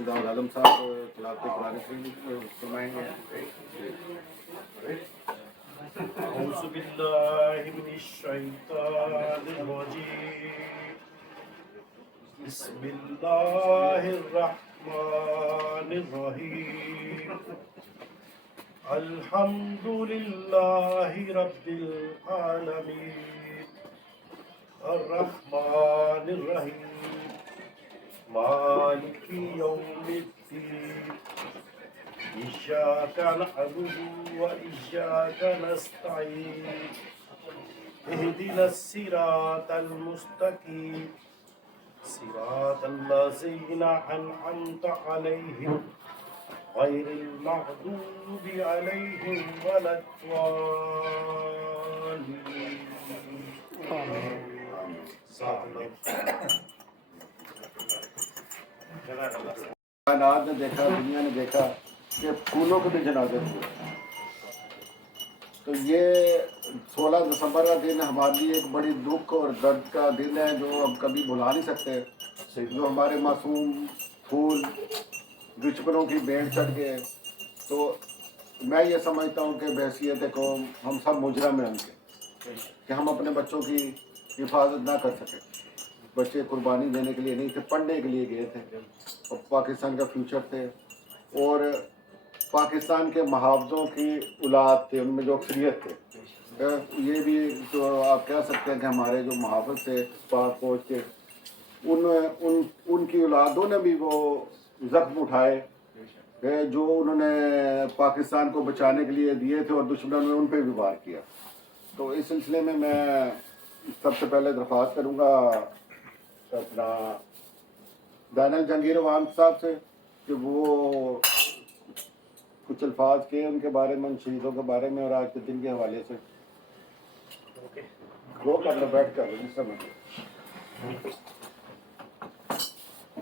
خدا عالم صاحب تلاوت قرآن کریم فرمائیں گے. اعوذ باللہ من الشیطان الرجیم بسم اللہ الرحمن الرحیم الحمد للہ رب العالمین الرحمن الرحیم مالک یوم الدین إياك نعبد وإياك نستعين اهدنا الصراط المستقيم صراط الذين أنعمت عليهم غير المغضوب عليهم ولا الضالين. کائنات نے دیکھا، دنیا نے دیکھا کہ پھولوں کے بھی جنازے ہوئے. تو یہ 16 دسمبر کا دن ہمارے لیے ایک بڑی دکھ اور درد کا دن ہے جو ہم کبھی بھلا نہیں سکتے. جو ہمارے معصوم پھول دشمنوں کی بھیڑ چڑھ گئے. تو میں یہ سمجھتا ہوں کہ بحیثیت قوم ہم سب مجرم ہیں ان کے کہ ہم اپنے بچوں کی حفاظت نہ کر سکے. بچے قربانی دینے کے لیے نہیں تھے، پڑھنے کے لیے گئے تھے اور پاکستان کا فیوچر تھے اور پاکستان کے محافظوں کی اولاد تھے، ان میں جو اکثریت تھے. یہ بھی جو آپ کہہ سکتے ہیں کہ ہمارے جو محافظ تھے پاک فوج کے، ان کی اولادوں نے بھی وہ زخم اٹھائے جو انہوں نے پاکستان کو بچانے کے لیے دیے تھے اور دشمنوں نے ان پہ بھی وار کیا. تو اس سلسلے میں سب سے پہلے درخواست کروں گا اپنا دانل جہانگیر عوام صاحب سے کہ وہ کچھ الفاظ کہیں ان کے بارے میں، ان شہیدوں کے بارے میں اور آج کے دن کے حوالے سے. وہ کرنا بیٹھ کر اس سمجھ.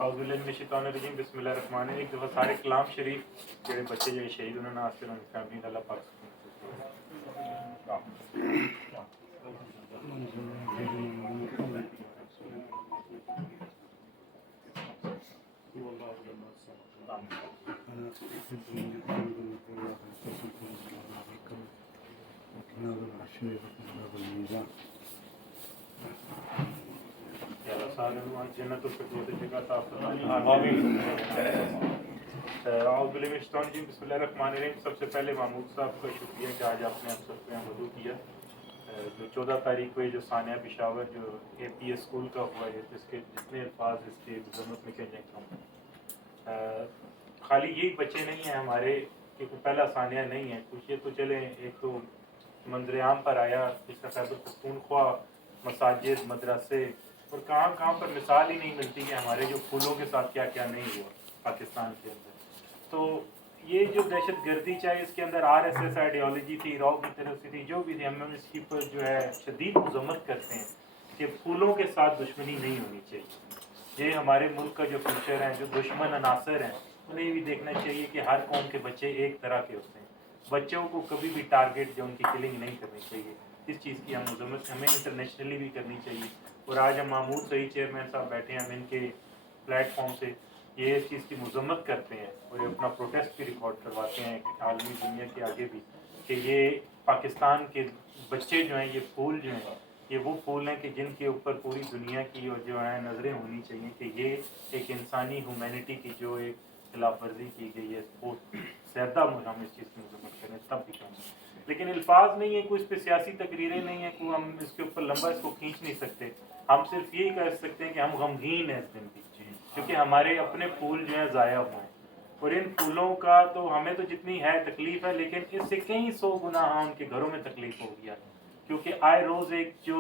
اعوذ باللہ من الشیطان الرجیم بسم اللہ الرحمن الرحیم. ایک دفعہ سارے کلام شریف جڑے بچے جو شہید انہوں نے آستے ان فیملی اللہ پاک جنت الفردوس جگہ صاف فرمائے. اعوذ باللہ من الشیطان الرجیم بسم اللہ الرحمن الرحیم. سب سے پہلے محمود صاحب کا شکریہ کہ آج آپ نے ہم سب کو یہاں مدعو کیا. جو 14 تاریخ کو جو ثانیہ پشاور جو اے پی ایس اسکول کا ہوا ہے، جس کے جتنے الفاظ اس کی مذمت میں کہنے کا ہوں. خالی یہی بچے نہیں ہیں ہمارے کہ پہلا ثانیہ نہیں ہے کچھ. یہ تو چلیں ایک تو منظر عام پر آیا جس کا خیبر پختونخوا مساجد مدرسے اور کہاں پر مثال ہی نہیں ملتی کہ ہمارے جو پھولوں کے ساتھ کیا کیا نہیں ہوا پاکستان کے اندر. تو یہ جو دہشت گردی چاہے اس کے اندر RSS آئیڈیالوجی تھی، راؤ کی طرف سے تھی، جو بھی تھی، ہم اس کی پر جو ہے شدید مذمت کرتے ہیں کہ پھولوں کے ساتھ دشمنی نہیں ہونی چاہیے. یہ ہمارے ملک کا جو فیوچر ہے، جو دشمن عناصر ہیں انہیں بھی دیکھنا چاہیے کہ ہر قوم کے بچے ایک طرح کے ہوتے ہیں. بچوں کو کبھی بھی ٹارگیٹ جو ان کی کلنگ نہیں کرنی چاہیے. اس چیز کی ہم مذمت ہمیں انٹرنیشنلی بھی کرنی چاہیے. اور آج ہم محمود سعید چیئرمین صاحب بیٹھے ہیں، ہم ان کے پلیٹ فارم سے یہ اس چیز کی مذمت کرتے ہیں اور یہ اپنا پروٹیسٹ بھی ریکارڈ کرواتے ہیں عالمی دنیا کے آگے بھی کہ یہ پاکستان کے بچے جو ہیں، یہ پھول جو ہیں، یہ وہ پھول ہیں کہ جن کے اوپر پوری دنیا کی اور جو ہے نظریں ہونی چاہیے کہ یہ ایک انسانی ہیومینٹی کی جو ایک خلاف ورزی کی گئی ہے. بہت زیادہ ہم اس چیز کی مذمت کریں تب بھی کم. لیکن الفاظ نہیں ہے، کوئی اس پہ سیاسی تقریریں نہیں ہیں، کوئی ہم اس کے اوپر لمبا اس کو کھینچ نہیں سکتے. ہم صرف یہی کر سکتے ہیں کہ ہم غمگین ہیں اس دن کی، کیونکہ ہمارے اپنے پھول جو ہیں ضائع ہوئے ہیں. اور ان پھولوں کا تو ہمیں تو جتنی ہے تکلیف ہے، لیکن اس سے کئی 100 گنا ان کے گھروں میں تکلیف ہو گیا. کیونکہ آئے روز ایک جو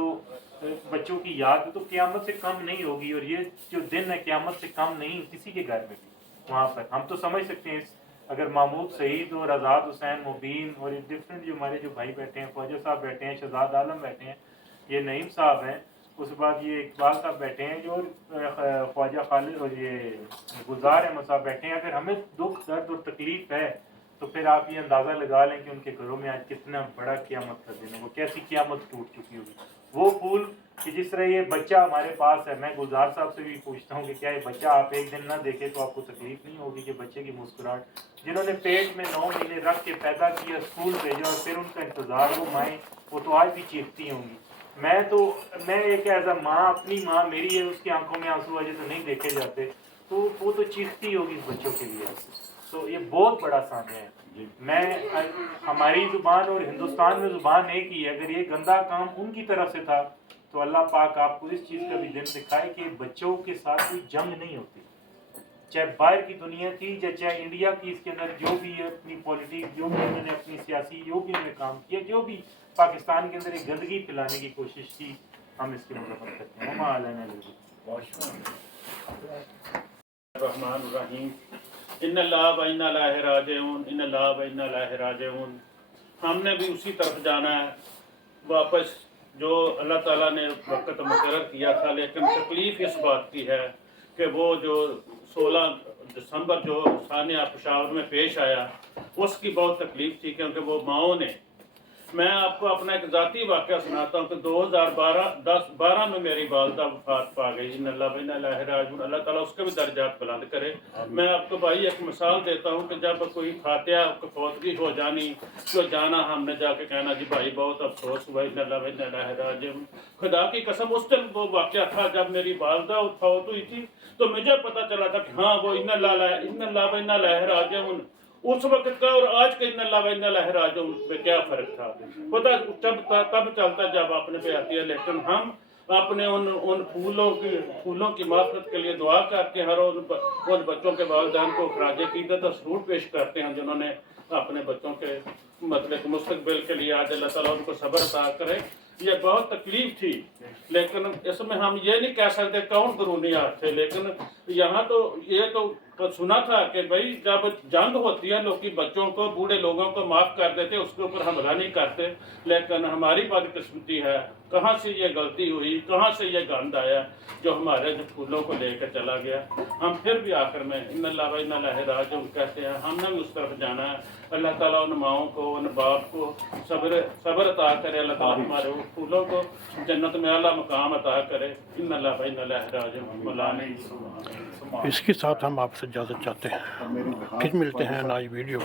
بچوں کی یاد تو قیامت سے کم نہیں ہوگی. اور یہ جو دن ہے قیامت سے کم نہیں کسی کے گھر میں بھی. وہاں پر ہم تو سمجھ سکتے ہیں اگر محمود سعید اور آزاد حسین مبین اور ڈفرینٹ جو ہمارے جو بھائی بیٹھے ہیں، خواجہ صاحب بیٹھے ہیں، شہزاد عالم بیٹھے ہیں، یہ نعیم صاحب ہیں، اس کے بعد یہ اقبال صاحب بیٹھے ہیں، جو خواجہ خالد اور یہ گلزار احمد صاحب بیٹھے ہیں. اگر ہمیں دکھ درد اور تکلیف ہے تو پھر آپ یہ اندازہ لگا لیں کہ ان کے گھروں میں آج کتنا بڑا قیامت کا دن ہے، وہ کیسی قیامت ٹوٹ چکی ہوگی. وہ پھول کہ جس طرح یہ بچہ ہمارے پاس ہے، میں گلزار صاحب سے بھی پوچھتا ہوں کہ کیا یہ بچہ آپ ایک دن نہ دیکھے تو آپ کو تکلیف نہیں ہوگی کہ بچے کی مسکراہٹ، جنہوں نے پیٹ میں 9 مہینے رکھ کے پیدا کیا، اسکول بھیجا اور پھر ان کا انتظار، وہ مائیں وہ تو آج بھی چیختی ہوں گی۔ میں ایک ایز اے ماں، اپنی ماں میری ہے، اس کی آنکھوں میں آنسو وجہ تو نہیں دیکھے جاتے، تو وہ تو چیختی ہوگی اس بچوں کے لیے۔ تو یہ بہت بڑا سانحہ ہے۔ میں ہماری زبان اور ہندوستان میں زبان ایک ہی ہے، اگر یہ گندا کام ان کی طرف سے تھا تو اللہ پاک آپ کو اس چیز کا بھی دن دکھائے کہ بچوں کے ساتھ کوئی جنگ نہیں ہوتی، چاہے باہر کی دنیا کی یا چاہے انڈیا کی، اس کے اندر جو بھی ہے اپنی پولیٹکس، جو بھی انہوں نے اپنی سیاسی، جو بھی انہوں نے کام کیا، جو بھی پاکستان کے اندر ایک گندگی پھیلانے کی کوشش کی، ہم اس کی مذمت کرتے ہیں۔ وما علینا الا الرحمن الرحیم ان اللہ و انا الیہ راجعون ان اللہ و انا الیہ راجعون۔ ہم نے بھی اسی طرف جانا ہے واپس جو اللہ تعالیٰ نے وقت مقرر کیا تھا، لیکن تکلیف اس بات کی ہے کہ وہ جو 16 دسمبر جو سانحہ پشاور میں پیش آیا اس کی بہت تکلیف تھی، کیونکہ وہ ماؤں نے، میں آپ کو اپنا ایک ذاتی واقعہ سناتا ہوں کہ 2012 میں میری والدہ وفات پا گئی، ان اللہ و انا الیہ راجعون، اللہ تعالیٰ اس کے بھی درجات بلند کرے۔ میں آپ کو بھائی ایک مثال دیتا ہوں کہ جب کوئی فاتحہ فوتگی ہو جانی تو جانا، ہم نے جا کے کہنا جی بھائی بہت افسوس ہوا، ان اللہ و انا الیہ راجعون۔ خدا کی قسم اس دن وہ واقعہ تھا جب میری والدہ فوت ہوئی تھی تو مجھے پتہ چلا تھا کہ ہاں وہ ان اللہ و انا الیہ راجعون اس وقت کا اور آج کے ان اللہ و انا الیہ راجعون میں کیا فرق تھا، پتہ تب چلتا جب اپنے پہ آتی ہے۔ لیکن ہم اپنے ان پھولوں کی مغفرت کے لیے دعا کرتے ہیں، اور ان بچوں کے والدین کو خراج عقیدت اور سرور پیش کرتے ہیں جنہوں نے اپنے بچوں کے مطلب مستقبل کے لیے، آج اللہ تعالیٰ ان کو صبر عطا کرے۔ یہ بہت تکلیف تھی، لیکن اس میں ہم یہ نہیں کہہ سکتے کون برونی ہاتھ تھے، لیکن یہاں تو یہ تو سنا تھا کہ بھائی جب جنگ ہوتی ہے لوگ بچوں کو، بوڑھے لوگوں کو معاف کر دیتے، اس کے اوپر حملہ نہیں کرتے، لیکن ہماری بدقسمتی ہے، کہاں سے یہ غلطی ہوئی، کہاں سے یہ گند آیا جو ہمارے پھولوں کو لے کے چلا گیا۔ ہم پھر بھی آخر میں ان اللہ و انا الیہ راجعون کہتے ہیں، ہم نے بھی اس طرف جانا ہے۔ اللہ تعالیٰ ان ماؤں کو، ان باپ کو صبر عطا کرے، اللہ تعالیٰ ہمارے پھولوں کو جنت میں اعلیٰ مقام عطا کرے۔ ان اللہ و انا الیہ راجعون۔ اس کے ساتھ ہم آپ سے اجازت چاہتے ہیں، پھر ملتے ہیں نئی ویڈیو